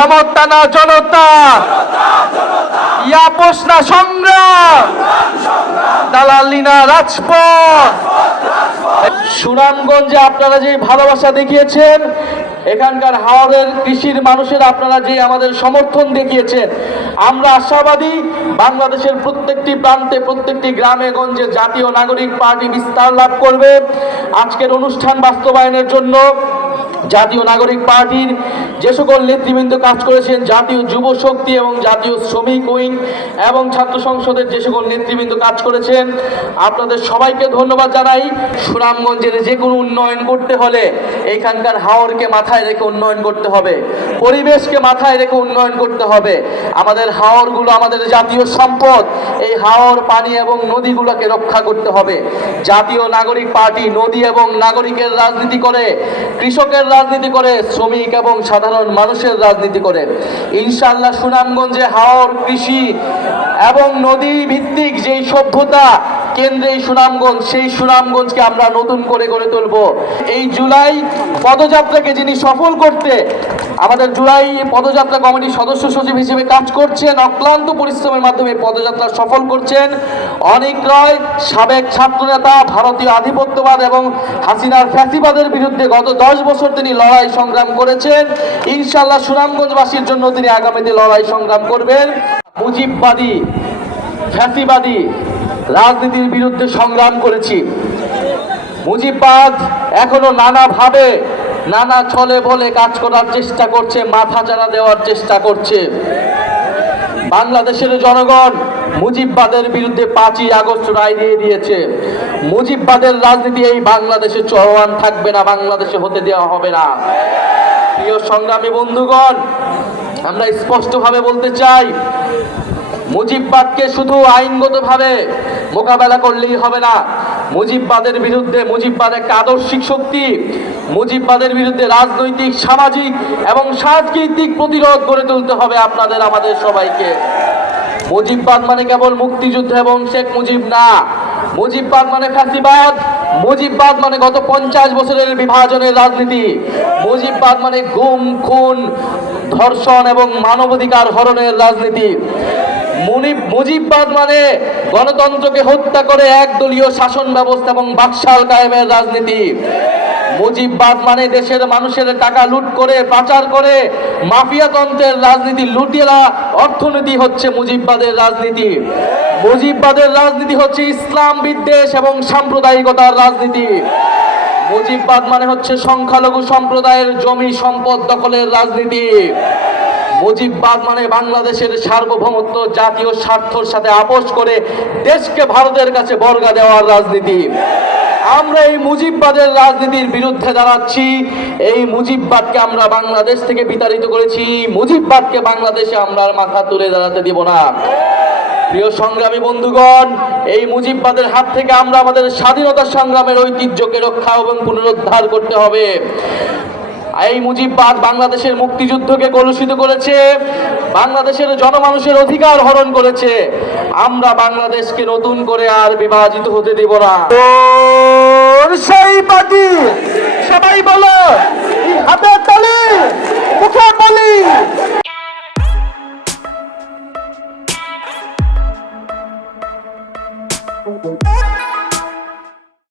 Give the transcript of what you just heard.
ক্ষমতা না জনতা? ইয়াপস না সংগ্রাম? দালালি না রাজপথ? সুনামগঞ্জে আপনারা যে ভালোবাসা দেখিয়েছেন, এখানকার হাওড়ের কৃষির মানুষের আপনারা যে আমাদের সমর্থন দেখিয়েছেন, আমরা আশাবাদী বাংলাদেশের প্রত্যেকটি প্রান্তে, প্রত্যেকটি গ্রামে, গঞ্জে জাতীয় নাগরিক পার্টি বিস্তার লাভ করবে। আজকের অনুষ্ঠান বাস্তবায়নের জন্য জাতীয় নাগরিক পার্টির যে সকল নেতৃবৃন্দ কাজ করেছেন, জাতীয় যুব শক্তি এবং জাতীয় শ্রমিক উইং এবং ছাত্র সংসদের যে সকল নেতৃবৃন্দ কাজ করেছেন, আপনাদের সবাইকে ধন্যবাদ জানাই। সুনামগঞ্জের যে কোনো উন্নয়ন করতে হলে এইখানকার হাওরকে মাথায় রেখে উন্নয়ন করতে হবে, পরিবেশকে মাথায় রেখে উন্নয়ন করতে হবে। আমাদের হাওরগুলো আমাদের জাতীয় সম্পদ, এই হাওর, পানি এবং নদীগুলোকে রক্ষা করতে হবে। জাতীয় নাগরিক পার্টি নদী এবং নাগরিকের রাজনীতি করে, কৃষকের রাজনীতি করে, শ্রমিক এবং সাধারণ মানুষের রাজনীতি করে। ইনশাআল্লাহ সুনামগঞ্জে হাওর, কৃষি এবং নদী ভিত্তিক যেই সভ্যতা কেন্দ্রে সুনামগঞ্জ, সেই সুনামগঞ্জকে আমরা নতুন করে গড়ে তুলব। এই জুলাই পদযাত্রাকে যিনি সফল করতে আমাদের জুলাই পদযাত্রা কমিটির সদস্য সচিব হিসেবে কাজ করছেন, অক্লান্ত পরিশ্রমের মাধ্যমে পদযাত্রা সফল করছেন। অনিক রয়, সাবেক ছাত্রনেতা, ভারতীয় আধিপত্যবাদ এবং হাসিনার ফ্যাসিবাদের বিরুদ্ধে গত দশ বছর তিনি লড়াই সংগ্রাম করেছেন। ইনশাল্লাহ সুনামগঞ্জবাসীর জন্য তিনি আগামীতে লড়াই সংগ্রাম করবেন। মুজিববাদী, ফ্যাসিবাদী রাজনীতির বিরুদ্ধে সংগ্রাম করেছি। মুজিববাদ এখনও নানাভাবে, নানা ছলে বলে কাজ করার চেষ্টা করছে, মাথা চারা দেওয়ার চেষ্টা করছে। বাংলাদেশের জনগণ মুজিববাদের বিরুদ্ধে পাঁচই আগস্ট রায় দিয়ে দিয়েছে। মুজিববাদের রাজনীতি এই বাংলাদেশে চলমান থাকবে না, বাংলাদেশে হতে দেওয়া হবে না। প্রিয় সংগ্রামী বন্ধুগণ, আমরা স্পষ্টভাবে বলতে চাই মুজিববাদকে শুধু আইনগতভাবে মোকাবেলা করলেই হবে না। মুজিববাদের বিরুদ্ধে, মুজিববাদ একটা আদর্শিক শক্তি। মুজিববাদের বিরুদ্ধে রাজনৈতিক, সামাজিক এবং সাংস্কৃতিক প্রতিরোধ গড়ে তুলতে হবে আপনাদের, আমাদের সবাইকে। মুজিববাদ মানে কেবল মুক্তিযুদ্ধ এবং শেখ মুজিব না। মুজিববাদ মানে ফ্যাসিবাদ। মুজিববাদ মানে গত পঞ্চাশ বছরের বিভাজনের রাজনীতি। মুজিববাদ মানে গুম, খুন, ধর্ষণ এবং মানবাধিকার হরণের রাজনীতি। মুজিববাদ মানে গণতন্ত্রকে হত্যা করে একদলীয় শাসন ব্যবস্থা এবং বাকশাল কায়েমের রাজনীতি। মুজিববাদ মানে দেশের মানুষের টাকা লুট করে, পাচার করে মাফিয়াতন্ত্রের রাজনীতি লুটিয়েরা অর্থনীতি হচ্ছে মুজিববাদের রাজনীতি। মুজিববাদের রাজনীতি হচ্ছে ইসলাম বিদ্বেষ এবং সাম্প্রদায়িকতার রাজনীতি। মুজিববাদ মানে হচ্ছে সংখ্যালঘু সম্প্রদায়ের জমি সম্পদ দখলের রাজনীতি। মুজিববাদ মানে বাংলাদেশের সার্বভৌমত্ব, জাতীয় স্বার্থর সাথে আপোষ করে দেশকে ভারতের কাছে বর্গা দেওয়ার রাজনীতি। আমরা এই মুজিববাদের রাজনীতির বিরুদ্ধে দাঁড়াচ্ছি। এই মুজিববাদকে আমরা বাংলাদেশ থেকে বিতাড়িত করেছি। মুজিববাদকে বাংলাদেশে আমরা মাথা তুলে দাঁড়াতে দিব না। প্রিয় সংগ্রামী বন্ধুগণ, এই মুজিববাদের হাত থেকে আমরা আমাদের স্বাধীনতা সংগ্রামের ঐতিহ্যকে রক্ষা এবং পুনরুদ্ধার করতে হবে। এই মুজিববাদ বাংলাদেশের মুক্তিযুদ্ধকে কলুষিত করেছে বাংলাদেশের জনমানুষের অধিকার হরণ করেছে। আমরা বাংলাদেশকে নতুন করে আর বিভাজিত হতে দেব না। সেই পার্টি সবাই বলো হাতে তালি মুখে Thank you.